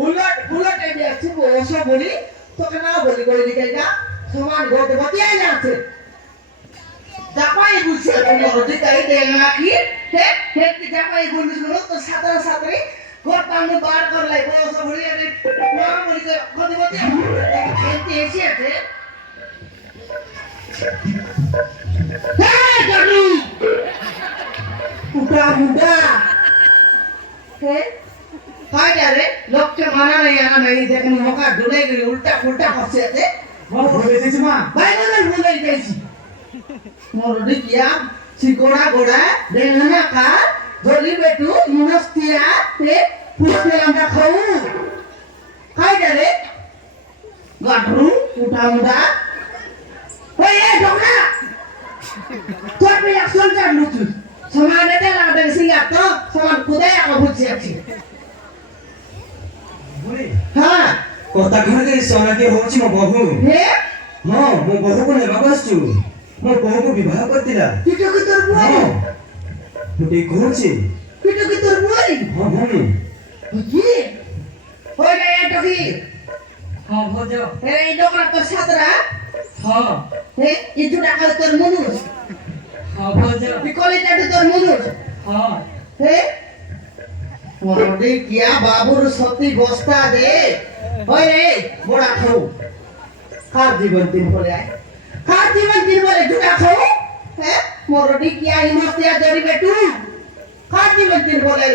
উলট এনে আসছি বসে বলি তোকে না বলি বলি লিখাইটা সমান ঘটে বতিয়াই যাচ্ছে জাপাই বুঝছে মরদি তাই দেল নাকি হে জাপাই বলিস বলো তো সাতার সাতারে ঘরটা আমি বার করলাই বসে বলি আরে না বলি কত বতিয়া এতে এসে আছে হ্যাঁ জানি উঠা মুডা হে হয় রে লোককে মানা নাই আনা নাই দেখেন মোকা ডুলে গেল উল্টা উল্টা করছে এতে ভুলে গেছি মা ভাই না ভুলে গেছি মরদি কিয়া চিকোড়া গোড়া দেনা কা ধলি বেটু ইউনিভার্সিটিয়া তে পুষ্পে আমরা খাও খাই রে গাঠরু উঠা মুডা ওই এ ঢোকা তোর পে অ্যাকশন চার লুচু সমানে তে লাগবে সিঙ্গা তো সমান খুদাই আগে বুঝছি আছে হ্যাঁ কথা ঘরে সোনাকে হଉଛି ମୋ ବୋହୁ হে ହଁ ମୋ ବୋହୂକୁ ନେବାକୁ ଆସିଛୁ ମୋ ବୋହୂକୁ ବିବାହ କରିଥିଲା পিটো কি তোর বই ହଁ ମୁଁ ଟିକେ କହୁଛି পিটো কি তোর বই ହଁ ଭଉଣୀ কি ওই রে টকি ହଁ ଭୋଜ এই দোকান তোর সাতরা ହଁ হে ইজু টাকা তোর মনুষ ହଁ ଭୋଜ বিকলে টাকা তোর মনুষ ହଁ হে মরদে কিয়া বাবুর সতী বস্তা দে ওই রে বড়া খাও কার জীবন দিন বলে আয় কার জীবন দিন বলে জুটা খাও হে মরদে কিয়া ইমস্তিয়া দড়ি বেটু কার জীবন দিন বলে